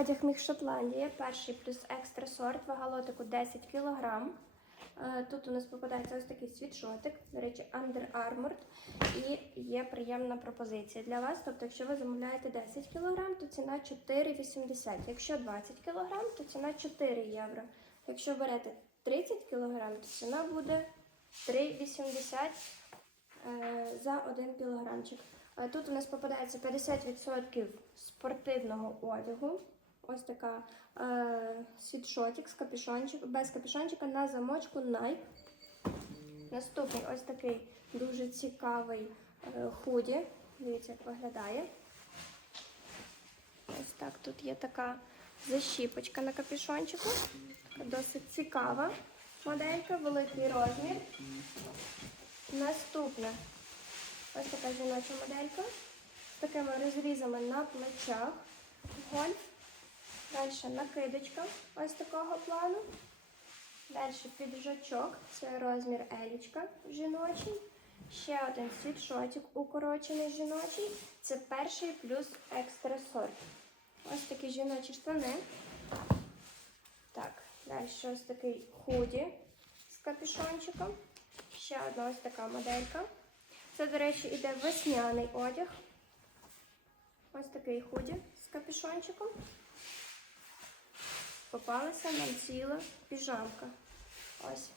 Одяг міг Шотландія, перший плюс екстра сорт, вага лотику 10 кг. Тут у нас попадається ось такий світшотик, до речі, Under Armour. І є приємна пропозиція для вас. Тобто, якщо ви замовляєте 10 кг, то ціна 4,80. Якщо 20 кг, то ціна 4 євро. Якщо берете 30 кг, то ціна буде 3,80 е, за 1 кілограмчик. Е, Тут у нас попадається 50% спортивного одягу. Ось така е, світшотик з капюшончик, без капюшончика на замочку Nike. Наступний ось такий дуже цікавий е, худі. Дивіться, як виглядає. Ось так тут є така защіпочка на капюшончику. Досить цікава моделька, великий розмір. Наступна ось така жіноча моделька з такими розрізами на плечах. Гольф. Далі накидочка ось такого плану. Далі піджачок, це розмір елічка жіночий. Ще один світшотик укорочений жіночий. Це перший плюс екстра сорт. Ось такі жіночі штани. Так, далі ось такий худі з капюшончиком. Ще одна ось така моделька. Це, до речі, іде весняний одяг. Ось такий худі з капюшончиком. Попалася нам ціла піжамка. Ось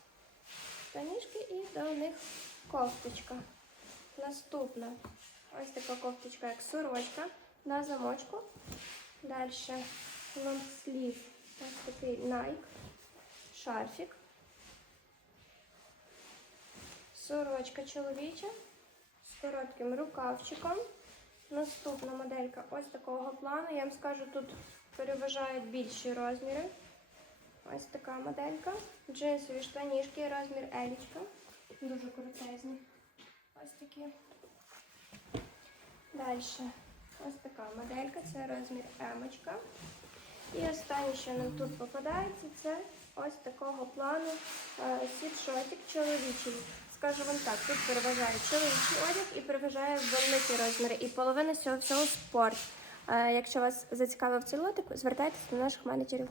штанішки і до них кофточка. Наступна ось така кофточка, як сорочка на замочку. Далі лонгслів, ось такий Nike, шарфік. Сорочка чоловіча з коротким рукавчиком. Наступна моделька ось такого плану. Я вам скажу, тут переважають більші розміри. Ось така моделька. Джинсові штанішки, розмір елічка. Дуже крутезні. Ось такі. Далі. Ось така моделька, це розмір емочка. І останнє, що нам тут попадається, це ось такого плану е, світшотик чоловічий. Скажу вам так, тут переважає чоловічий одяг і переважає великі розміри. І половина цього всього спорт. Е, Якщо вас зацікавив цей лотик, звертайтеся до наших менеджерів.